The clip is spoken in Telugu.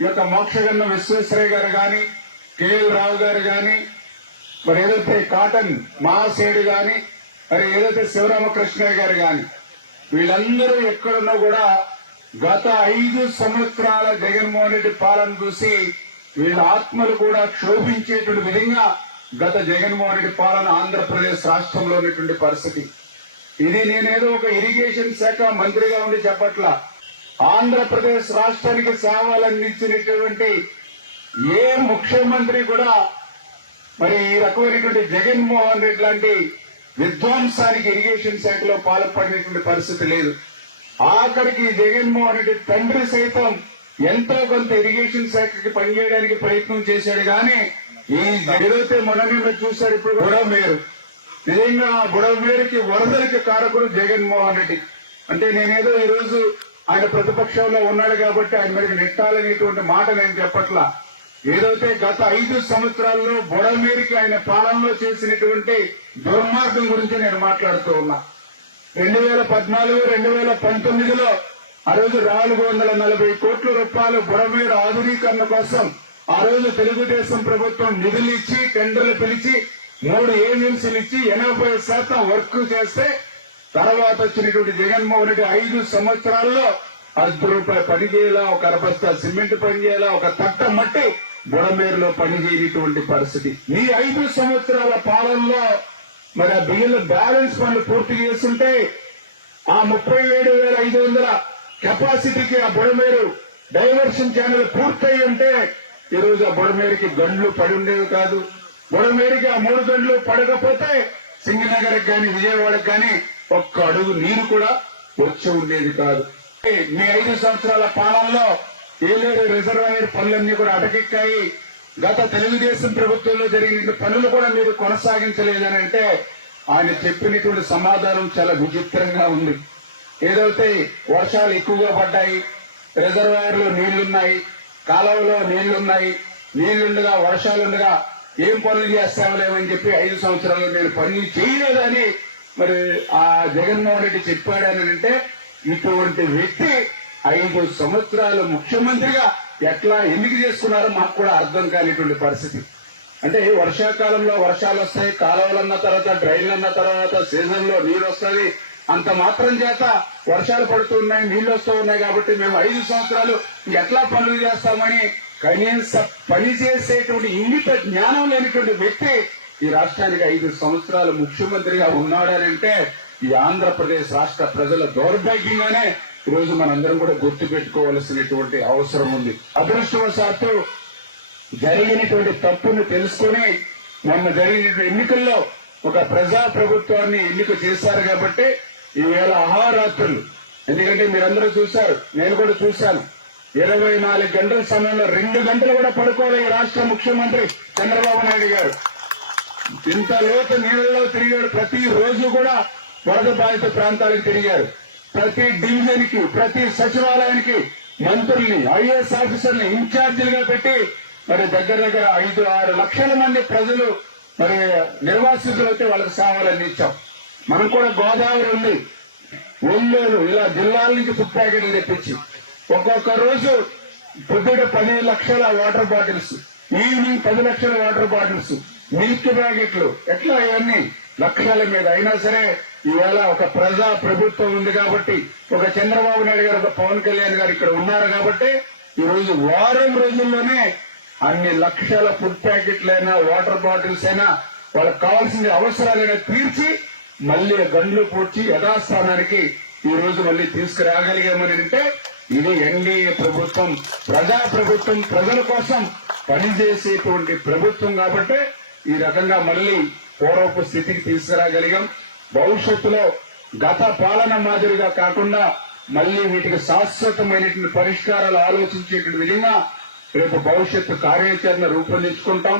ఈ యొక్క మోక్షగన్న విశ్వేశ్వరయ్య గారు కానీ కేఎల్ రావు గారు కానీ మరి ఏదైతే కాటన్ మహాసేడు కానీ మరి ఏదైతే శివరామకృష్ణయ్య గారు కానీ వీళ్ళందరూ ఎక్కడున్నా కూడా గత ఐదు సంవత్సరాల జగన్మోహన్ రెడ్డి పాలన చూసి వీళ్ళ ఆత్మలు కూడా క్షోభించేటువంటి విధంగా గత జగన్మోహన్ రెడ్డి పాలన ఆంధ్రప్రదేశ్ రాష్ట్రంలో ఉన్నటువంటి పరిస్థితి. ఇది నేనేదో ఒక ఇరిగేషన్ శాఖ మంత్రిగా ఉండి చెప్పట్లా. ఆంధ్రప్రదేశ్ రాష్ట్రానికి సేవలు అందించినటువంటి ఏ ముఖ్యమంత్రి కూడా మరి ఈ రకమైనటువంటి జగన్మోహన్ రెడ్డి లాంటి విధ్వంసానికి ఇరిగేషన్ శాఖలో పాల్పడినటువంటి పరిస్థితి లేదు. ఆఖరికి జగన్మోహన్ రెడ్డి తండ్రి సైతం ఎంతో కొంత ఇరిగేషన్ శాఖకి పనిచేయడానికి ప్రయత్నం చేశాడు. కానీ ఈ ఏదైతే మొన్న మీరు చూశారు ఇప్పుడు బుడమేరు. నిజంగా ఆ బుడమేరుకి వరదలకి కారకుడు జగన్మోహన్ రెడ్డి. అంటే నేనేదో ఈ రోజు ఆయన ప్రతిపక్షంలో ఉన్నాడు కాబట్టి ఆయన మీదకి నెట్టాలనేటువంటి మాట నేను చెప్పట్లా. ఏదైతే గత ఐదు సంవత్సరాల్లో బొడమేరికి ఆయన పాలనలో చేసినటువంటి దుర్మార్గం గురించి నేను మాట్లాడుతూ ఉన్నా. రెండు వేల పద్నాలుగు రెండు వేల పంతొమ్మిదిలో ఆ రోజు నాలుగు వందల నలభై కోట్ల రూపాయలు బుడమేరు ఆధునీకరణ కోసం ఆ రోజు తెలుగుదేశం ప్రభుత్వం నిధులు ఇచ్చి టెండర్లు పిలిచి మూడు ఏజెన్సీలు ఇచ్చి ఎనభై శాతం వర్క్ చేస్తే తర్వాత వచ్చినటువంటి జగన్మోహన్ రెడ్డి ఐదు సంవత్సరాల్లో అర్ధ రూపాయలు పనిచేయాలా ఒక అరబస్తా సిమెంట్ పనిచేయాలా ఒక తట్ట మట్టి బుడమేరులో పనిచేయనటువంటి పరిస్థితి. ఈ ఐదు సంవత్సరాల పాలనలో మరి ఆ బియ్యంలో బ్యాలెన్స్ పనులు పూర్తి చేస్తుంటే ఆ ముప్పై ఏడు వేల ఐదు వందల కెపాసిటీకి ఆ బుడమేరు డైవర్షన్ ఛానల్ పూర్తయి ఉంటే ఈ రోజు ఆ బుడమేరుకి గండ్లు పడి ఉండేవి కాదు. బుడమేరుకి ఆ మూడు గండ్లు పడకపోతే సింగనగర్కి కానీ విజయవాడకి కానీ ఒక్క అడుగు నీరు కూడా వచ్చి ఉండేది కాదు. మీ ఐదు సంవత్సరాల పాలనలో ఏలేరు రిజర్వాయర్ పనులన్నీ కూడా అటకెక్కాయి. గత తెలుగుదేశం ప్రభుత్వంలో జరిగిన పనులు కూడా మీరు కొనసాగించలేదని అంటే ఆయన చెప్పినటువంటి సమాధానం చాలా విచిత్రంగా ఉంది. ఏదైతే వర్షాలు ఎక్కువగా పడ్డాయి రిజర్వాయర్లో నీళ్ళున్నాయి కాలువలో నీళ్ళున్నాయి నీళ్ళుండగా వర్షాలుండగా ఏం పనులు చేస్తామలేమని చెప్పి ఐదు సంవత్సరాలు నేను పనులు చేయలేదని మరి ఆ జగన్మోహన్ రెడ్డి చెప్పాడని అంటే ఇటువంటి వ్యక్తి ఐదు సంవత్సరాలు ముఖ్యమంత్రిగా ఎట్లా ఎన్నిక చేసుకున్నారో మాకు కూడా అర్థం కానిటువంటి పరిస్థితి. అంటే వర్షాకాలంలో వర్షాలు వస్తాయి కాలువలు అన్న తర్వాత డ్రైన్లు అన్న తర్వాత సీజన్లో నీరు వస్తుంది. అంత మాత్రం చేత వర్షాలు పడుతున్నాయి నీళ్ళు వస్తూ ఉన్నాయి కాబట్టి మేము ఐదు సంవత్సరాలు ఎట్లా పనులు చేస్తామని కనీస పని చేసేటువంటి ఇంగిత జ్ఞానం లేనిటువంటి వ్యక్తి ఈ రాష్ట్రానికి ఐదు సంవత్సరాలు ముఖ్యమంత్రిగా ఉన్నాడనంటే ఈ ఆంధ్రప్రదేశ్ రాష్ట్ర ప్రజల దౌర్భాగ్యంగానే ఈ రోజు మనందరం కూడా గుర్తు పెట్టుకోవాల్సినటువంటి అవసరం ఉంది. అదృష్టవశాత్తు జరిగినటువంటి తప్పును తెలుసుకుని మొన్న జరిగిన ఎన్నికల్లో ఒక ప్రజా ప్రభుత్వాన్ని ఎన్నిక చేశారు కాబట్టి ఈవేళ అహారాత్రులు. ఎందుకంటే మీరందరూ చూశారు నేను కూడా చూశాను. ఇరవై నాలుగు గంటల సమయంలో రెండు గంటలు కూడా పడుకోవాలి రాష్ట్ర ముఖ్యమంత్రి చంద్రబాబు నాయుడు గారు. ఇంత లోతు నీళ్ళలో తిరిగాడు ప్రతి రోజు కూడా వరద బాధిత ప్రాంతాలకు తిరిగారు ప్రతి డివిజన్కి ప్రతి సచివాలయానికి మంత్రుల్ని ఐఏఎస్ ఆఫీసర్ని ఇన్ఛార్జీలుగా పెట్టి మరి దగ్గర దగ్గర ఐదు ఆరు లక్షల మంది ప్రజలు మరి నిర్వాసితులు అయితే వాళ్ళకి సేవలు ఇచ్చాం మనం కూడా గోదావరి ఉంది. ఒళ్ళోలు ఇలా జిల్లాల నుంచి ఫుడ్ ప్యాకెట్లు తెప్పించి. ఒక్కొక్క రోజు పొద్దుట పది లక్షల వాటర్ బాటిల్స్ ఈవినింగ్ పది లక్షల వాటర్ బాటిల్స్. మిల్క్ ప్యాకెట్లు ఎట్లా ఇవన్నీ? లక్షల మీద. అయినా సరే ఈవేళ ఒక ప్రజా ప్రభుత్వం ఉంది కాబట్టి ఒక చంద్రబాబు నాయుడు గారు ఒక పవన్ కళ్యాణ్ గారు ఇక్కడ ఉన్నారు కాబట్టి ఈ రోజు వారం రోజుల్లోనే అన్ని లక్షల ఫుడ్ ప్యాకెట్లైనా వాటర్ బాటిల్స్ అయినా వాళ్ళకి కావాల్సిన అవసరాలైనా తీర్చి మళ్ళీ గండ్లు పూడ్చి యథాస్థానానికి ఈ రోజు మళ్ళీ తీసుకురాగలిగామని అంటే ఇది ఎన్డీఏ ప్రభుత్వం ప్రజా ప్రభుత్వం ప్రజల కోసం పనిచేసేటువంటి ప్రభుత్వం కాబట్టి ఈ రకంగా మళ్ళీ పూర్వపు స్థితికి తీసుకురాగలిగాం. భవిష్యత్తులో గత పాలన మాదిరిగా కాకుండా మళ్ళీ వీటికి శాశ్వతమైనటువంటి పరిష్కారాలు ఆలోచించేటువంటి విధంగా రేపు భవిష్యత్తు కార్యాచరణ రూపొందించుకుంటాం.